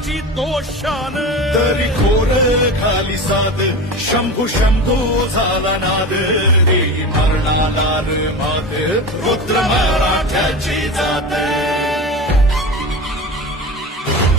वीराची तो शान, तरी खोर खाली साद, शंभू शंभू झाला नाद, देई मरणाला मात, रुद्र मराठ्याची जात.